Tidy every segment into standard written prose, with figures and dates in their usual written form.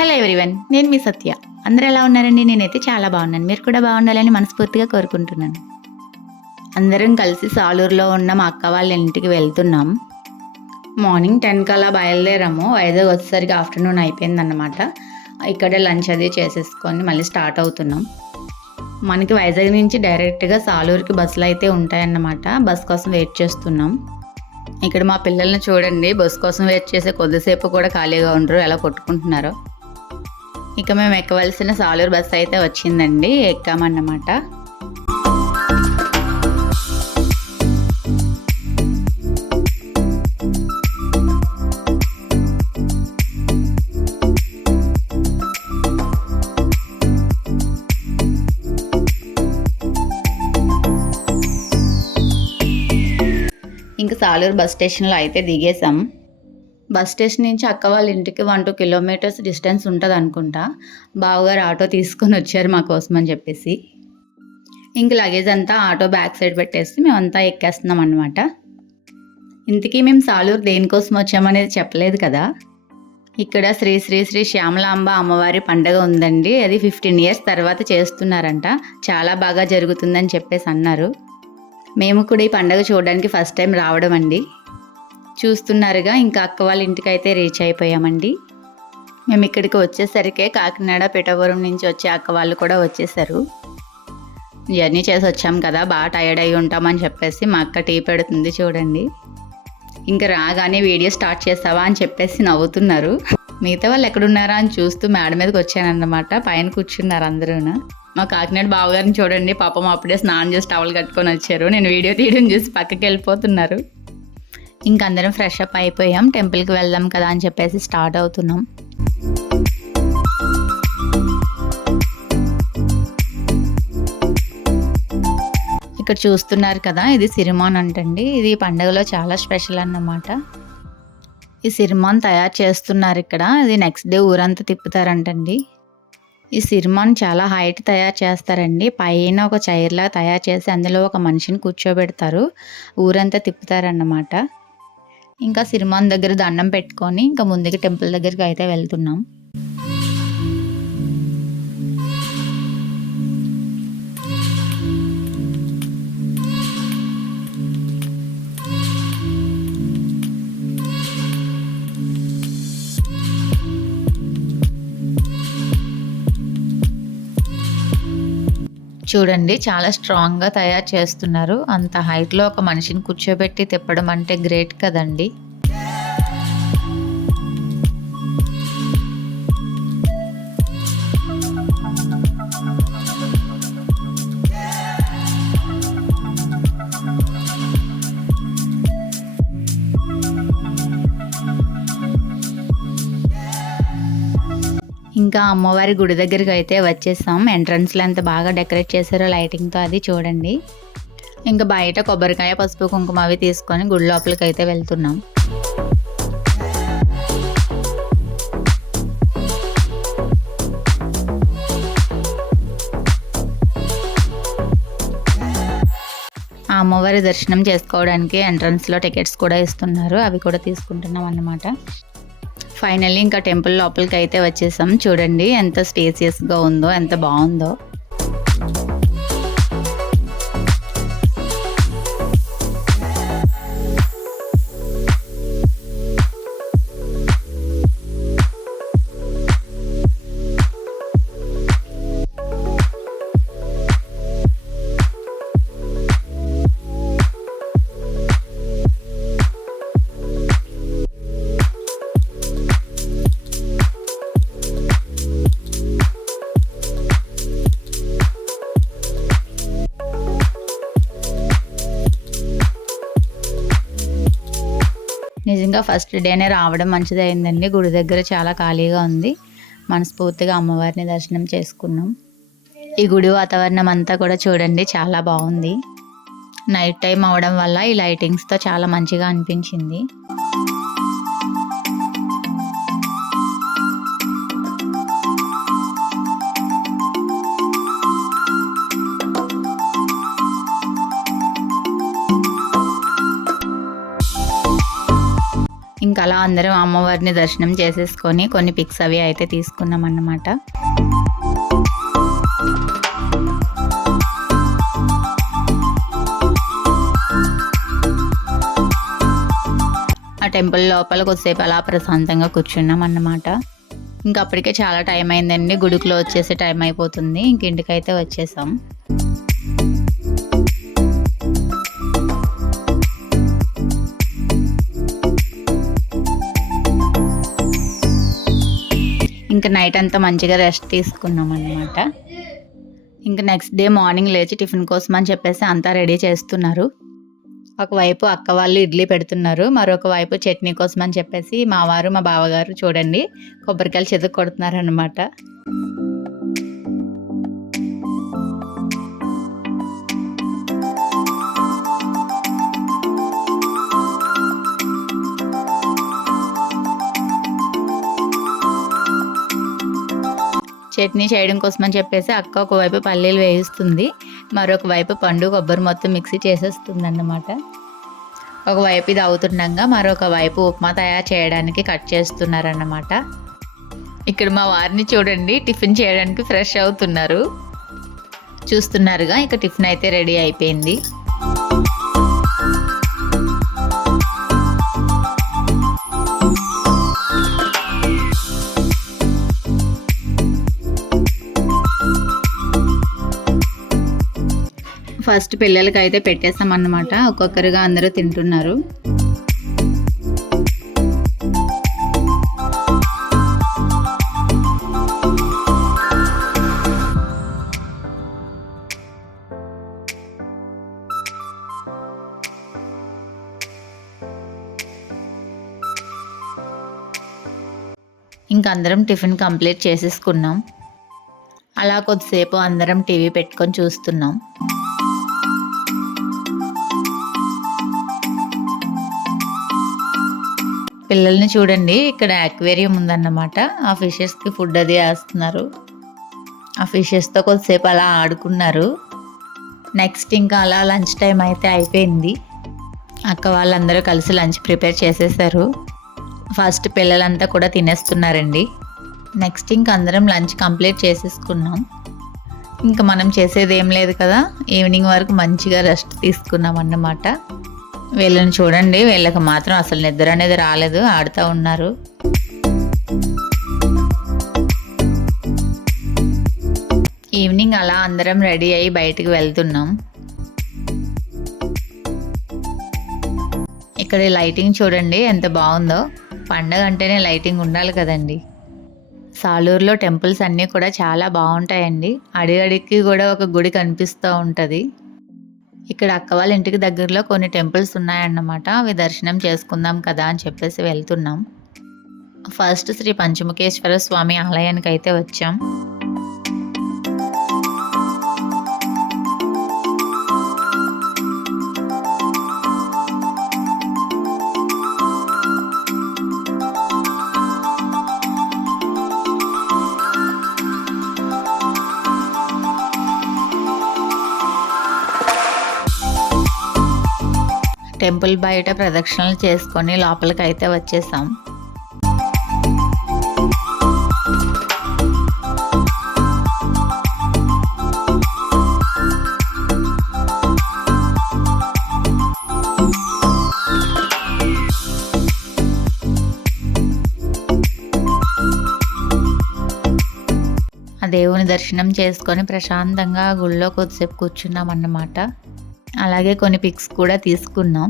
Hello everyone, నేను మీ సత్య. అందరూ ఎలా ఉన్నారండి? నేనైతే చాలా బాగున్నాను. మీరు కూడా బాగుండాలని మనస్ఫూర్తిగా కోరుకుంటున్నాను. అందరం కలిసి సాలూరులో ఉన్న మా అక్క వాళ్ళ ఇంటికి వెళ్తున్నాం. మార్నింగ్ 10కి అలా బయలుదేరాము. వైజాగ్ వచ్చేసరికి ఆఫ్టర్నూన్ అయిపోయిందన్నమాట. ఇక్కడే లంచ్ అది చేసేసుకొని మళ్ళీ స్టార్ట్ అవుతున్నాం. మనకి వైజాగ్ నుంచి డైరెక్ట్గా సాలూరుకి బస్సులు అయితే ఉంటాయన్నమాట. బస్ కోసం వెయిట్ చేస్తున్నాం. ఇక్కడ మా పిల్లల్ని చూడండి, బస్ కోసం వెయిట్ చేసే కొద్దిసేపు కూడా ఖాళీగా ఉండరు, ఎలా కొట్టుకుంటున్నారో. ఇక మేము ఎక్కవలసిన సాలూరు బస్సు అయితే వచ్చిందండి, ఎక్కామన్నమాట. ఇంకా సాలూరు బస్ స్టేషన్లో అయితే దిగేసాం. బస్ స్టేషన్ నుంచి అక్క వాళ్ళ ఇంటికి 1-2 కిలోమీటర్స్ డిస్టెన్స్ ఉంటుంది అనుకుంటా. బావగారు ఆటో తీసుకొని వచ్చారు మా కోసం అని చెప్పేసి. ఇంక లగేజ్ అంతా ఆటో బ్యాక్ సైడ్ పెట్టేసి మేమంతా ఎక్కేస్తున్నాం అనమాట. ఇంతకీ మేము సాలూరు దేనికోసం వచ్చామనేది చెప్పలేదు కదా. ఇక్కడ శ్రీ శ్రీ శ్రీ శ్యామలాంబ అమ్మవారి పండగ ఉందండి. అది 15 ఇయర్స్ తర్వాత చేస్తున్నారంట. చాలా బాగా జరుగుతుందని చెప్పేసి అన్నారు. మేము కూడా ఈ పండగ చూడడానికి ఫస్ట్ టైం రావడం అండి. చూస్తున్నారుగా, ఇంకా అక్క వాళ్ళ ఇంటికి అయితే రీచ్ అయిపోయామండి. మేము ఇక్కడికి వచ్చేసరికి కాకినాడ పిఠాపురం నుంచి వచ్చే అక్క వాళ్ళు కూడా వచ్చేసారు. జర్నీ చేసి వచ్చాం కదా, బాగా టైర్డ్ అయి ఉంటామని చెప్పేసి మా అక్క టీ పెడుతుంది చూడండి. ఇంకా రాగానే వీడియో స్టార్ట్ చేసావా అని చెప్పేసి నవ్వుతున్నారు. మిగతా వాళ్ళు ఎక్కడున్నారా అని చూస్తూ మేడ మీదకి వచ్చానన్నమాట. పైన కూర్చున్నారు అందరూ. మా కాకినాడ బావగారిని చూడండి, పాపం అప్పుడే స్నానం చేసి టవల్ కట్టుకొని వచ్చారు. నేను వీడియో తీయడం చూసి పక్కకి వెళ్ళిపోతున్నారు. ఇంక అందరం ఫ్రెష్ అప్ అయిపోయాం. టెంపుల్కి వెళ్దాం కదా అని చెప్పేసి స్టార్ట్ అవుతున్నాం. ఇక్కడ చూస్తున్నారు కదా, ఇది సిరిమాన్ అంటండి. ఇది పండుగలో చాలా స్పెషల్ అన్నమాట. ఈ సిరిమాన్ తయారు చేస్తున్నారు ఇక్కడ. ఇది నెక్స్ట్ డే ఊరంతా తిప్పుతారంటండి. ఈ సిరిమాన్ చాలా హైట్ తయారు చేస్తారండి. పైన ఒక చైర్లా తయారు చేసి అందులో ఒక మనిషిని కూర్చోబెడతారు, ఊరంతా తిప్పుతారన్నమాట. ఇంకా సిరిమాన్ దగ్గర దండం పెట్టుకొని ఇంకా ముందుకి టెంపుల్ దగ్గరికి అయితే వెళ్తున్నాం. చూడండి, చాలా స్ట్రాంగ్గా తయారు చేస్తున్నారు. అంత హైట్లో ఒక మనిషిని కూర్చోబెట్టి తిప్పడం అంటే గ్రేట్ కదండి. ఇంకా అమ్మవారి గుడి దగ్గరికి అయితే వచ్చేసాం. ఎంట్రన్స్లో ఎంత బాగా డెకరేట్ చేశారో లైటింగ్తో, అది చూడండి. ఇంకా బయట కొబ్బరికాయ, పసుపు, కుంకుమ అవి తీసుకొని గుడి లోపలికి అయితే వెళ్తున్నాం. ఆ అమ్మవారి దర్శనం చేసుకోవడానికి ఎంట్రన్స్లో టికెట్స్ కూడా ఇస్తున్నారు, అవి కూడా తీసుకుంటున్నాం అన్నమాట. ఫైనల్లీ ఇంకా టెంపుల్ లోపలికి అయితే వచ్చేసాం. చూడండి ఎంత స్పేసియస్గా ఉందో, ఎంత బాగుందో. నిజంగా ఫస్ట్ డేనే రావడం మంచిది అయిందండి. గుడి దగ్గర చాలా ఖాళీగా ఉంది. మనస్ఫూర్తిగా అమ్మవారిని దర్శనం చేసుకున్నాం. ఈ గుడి వాతావరణం అంతా కూడా చూడండి, చాలా బాగుంది. నైట్ టైం అవడం వల్ల ఈ లైటింగ్స్తో చాలా మంచిగా అనిపించింది. ఇంకా అలా అందరం అమ్మవారిని దర్శనం చేసేసుకొని కొన్ని పిక్స్ అవి అయితే తీసుకున్నాం అన్నమాట. ఆ టెంపుల్ లోపల కొద్దిసేపు అలా ప్రశాంతంగా కూర్చున్నాం అన్నమాట. ఇంకా అప్పటికే చాలా టైం అయిందండి, గుడిలో వచ్చేసే టైం అయిపోతుంది. ఇంక ఇంటికైతే వచ్చేసాం. ఇంకా నైట్ అంతా మంచిగా రెస్ట్ తీసుకున్నాం అన్నమాట. ఇంకా నెక్స్ట్ డే మార్నింగ్ లేచి టిఫిన్ కోసం అని చెప్పేసి అంతా రెడీ చేస్తున్నారు. ఒకవైపు అక్క వాళ్ళు ఇడ్లీ పెడుతున్నారు, మరొక వైపు చట్నీ కోసం అని చెప్పేసి మా వారు మా బావగారు చూడండి కొబ్బరికాయలు చెదుకు కొడుతున్నారు అన్నమాట. చట్నీ చేయడం కోసం అని చెప్పేసి అక్క ఒకవైపు పల్లీలు వేయిస్తుంది, మరొక వైపు పండు కొబ్బరి మొత్తం మిక్సీ చేసేస్తుంది అన్నమాట. ఒకవైపు ఇది అవుతుండగా మరొక వైపు ఉప్మా తయారు చేయడానికి కట్ చేస్తున్నారన్నమాట. ఇక్కడ మా వారిని చూడండి టిఫిన్ చేయడానికి ఫ్రెష్ అవుతున్నారు. చూస్తున్నారుగా, ఇక టిఫిన్ అయితే రెడీ అయిపోయింది. ఫస్ట్ పిల్లలకి అయితే పెట్టేసాం అన్నమాట. ఒక్కొక్కరుగా అందరూ తింటున్నారు. ఇంక అందరం టిఫిన్ కంప్లీట్ చేసేసుకున్నాం. అలా కొద్దిసేపు అందరం టీవీ పెట్టుకొని చూస్తున్నాం. పిల్లల్ని చూడండి, ఇక్కడ అక్వేరియం ఉందన్నమాట. ఆ ఫిషెస్కి ఫుడ్ అది వేస్తున్నారు. ఆ ఫిషెస్తో కొద్దిసేపు అలా ఆడుకున్నారు. నెక్స్ట్ ఇంకా అలా లంచ్ టైం అయితే అయిపోయింది. అక్క వాళ్ళందరూ కలిసి లంచ్ ప్రిపేర్ చేసేసారు. ఫస్ట్ పిల్లలంతా కూడా తినేస్తున్నారండి. నెక్స్ట్ ఇంక అందరం లంచ్ కంప్లీట్ చేసేసుకున్నాం. ఇంకా మనం చేసేది ఏం లేదు కదా, ఈవినింగ్ వరకు మంచిగా రెస్ట్ తీసుకున్నాం అన్నమాట. వీళ్ళని చూడండి, వీళ్ళకి మాత్రం అసలు నిద్ర అనేది రాలేదు, ఆడుతూ ఉన్నారు. ఈవినింగ్ అలా అందరం రెడీ అయ్యి బయటికి వెళ్తున్నాం. ఇక్కడ లైటింగ్ చూడండి ఎంత బాగుందో. పండగ అంటేనే లైటింగ్ ఉండాలి కదండి. సాలూరులో టెంపుల్స్ అన్నీ కూడా చాలా బాగుంటాయండి. అడిగడికి కూడా ఒక గుడి కనిపిస్తూ ఉంటుంది. ఇక్కడ అక్క వాళ్ళ ఇంటికి దగ్గరలో కొన్ని టెంపుల్స్ ఉన్నాయన్నమాట. అవి దర్శనం చేసుకుందాం కదా అని చెప్పేసి వెళ్తున్నాం. ఫస్ట్ శ్రీ పంచముఖేశ్వర స్వామి ఆలయానికి అయితే వచ్చాం. టెంపుల్ బయట ప్రదక్షిణలు చేసుకొని లోపలికి అయితే వచ్చేసాం. ఆ దేవుని దర్శనం చేసుకొని ప్రశాంతంగా గుళ్ళో కొద్దిసేపు కూర్చున్నాం అన్నమాట. అలాగే కొన్ని పిక్స్ కూడా తీసుకున్నాం.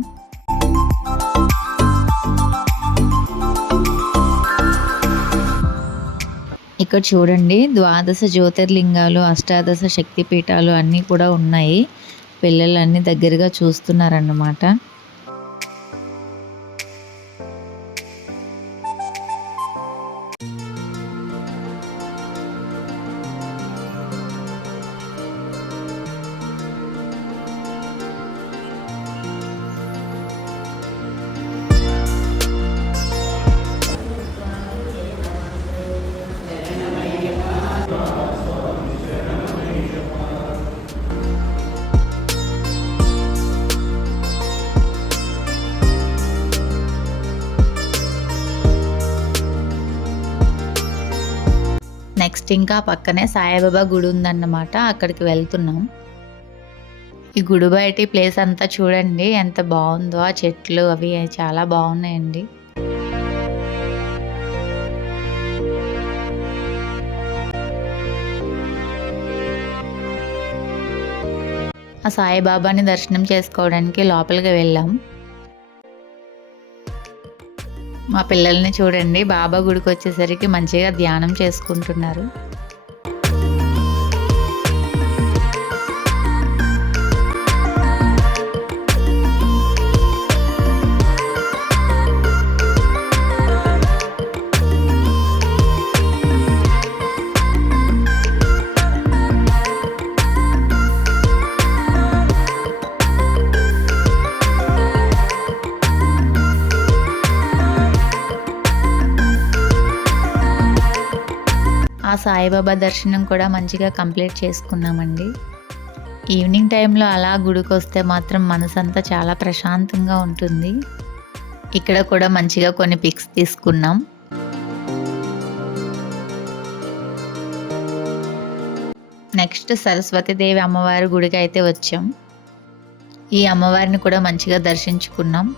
ఇక్కడ చూడండి, ద్వాదశ జ్యోతిర్లింగాలు, అష్టాదశ శక్తిపీఠాలు అన్నీ కూడా ఉన్నాయి. పిల్లలు అన్నీ దగ్గరగా చూస్తున్నారన్నమాట. నెక్స్ట్ ఇంకా పక్కనే సాయిబాబా గుడి ఉందన్నమాట, అక్కడికి వెళ్తున్నాం. ఈ గుడి బయటి ప్లేస్ అంతా చూడండి ఎంత బాగుందో, ఆ చెట్లు అవి చాలా బాగున్నాయండి. ఆ సాయిబాబాని దర్శనం చేసుకోవడానికి లోపలికి వెళ్ళాం. మా పిల్లల్ని చూడండి, బాబా గుడికి వచ్చేసరికి మంచిగా ధ్యానం చేసుకుంటున్నారు. ఆ సాయిబాబా దర్శనం కూడా మంచిగా కంప్లీట్ చేసుకున్నామండి. ఈవినింగ్ టైంలో అలా గుడికి వస్తే మాత్రం మనసంతా చాలా ప్రశాంతంగా ఉంటుంది. ఇక్కడ కూడా మంచిగా కొన్ని పిక్స్ తీసుకున్నాం. నెక్స్ట్ సరస్వతీదేవి అమ్మవారి గుడికి అయితే వచ్చాం. ఈ అమ్మవారిని కూడా మంచిగా దర్శించుకున్నాం.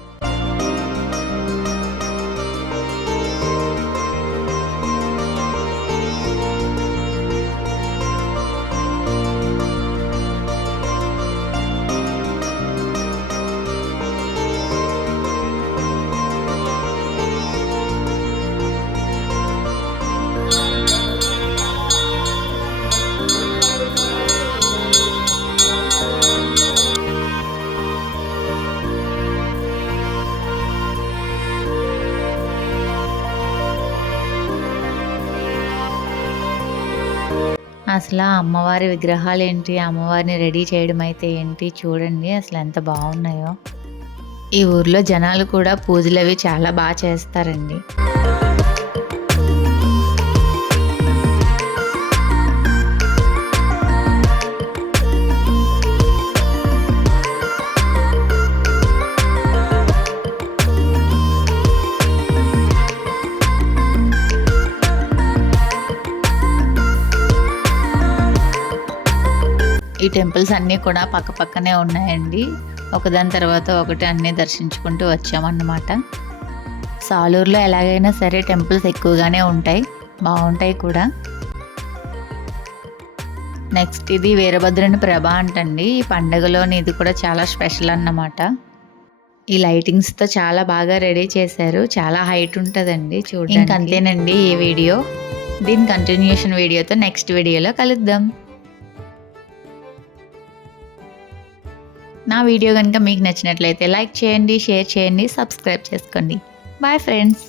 అసలు ఆ అమ్మవారి విగ్రహాలు ఏంటి, అమ్మవారిని రెడీ చేయడం అయితే ఏంటి చూడండి, అసలు ఎంత బాగున్నాయో. ఈ ఊర్లో జనాలు కూడా పూజలు అవి చాలా బాగా చేస్తారండి. ఈ టెంపుల్స్ అన్నీ కూడా పక్క పక్కనే ఉన్నాయండి. ఒకదాని తర్వాత ఒకటి అన్నీ దర్శించుకుంటూ వచ్చామన్నమాట. సాలూరులో ఎలాగైనా సరే టెంపుల్స్ ఎక్కువగానే ఉంటాయి, బాగుంటాయి కూడా. నెక్స్ట్ ఇది వీరభద్రుని ప్రభ అంటండి. ఈ పండగలోని ఇది కూడా చాలా స్పెషల్ అన్నమాట. ఈ లైటింగ్స్తో చాలా బాగా రెడీ చేశారు, చాలా హైట్ ఉంటుందండి చూడండి. ఇంకంతేనండి ఈ వీడియో. దీని కంటిన్యూషన్ వీడియోతో నెక్స్ట్ వీడియోలో కలుద్దాం. నా వీడియో కనుక మీకు నచ్చినట్లయితే లైక్ చేయండి, షేర్ చేయండి, సబ్స్క్రైబ్ చేసుకోండి. Bye friends.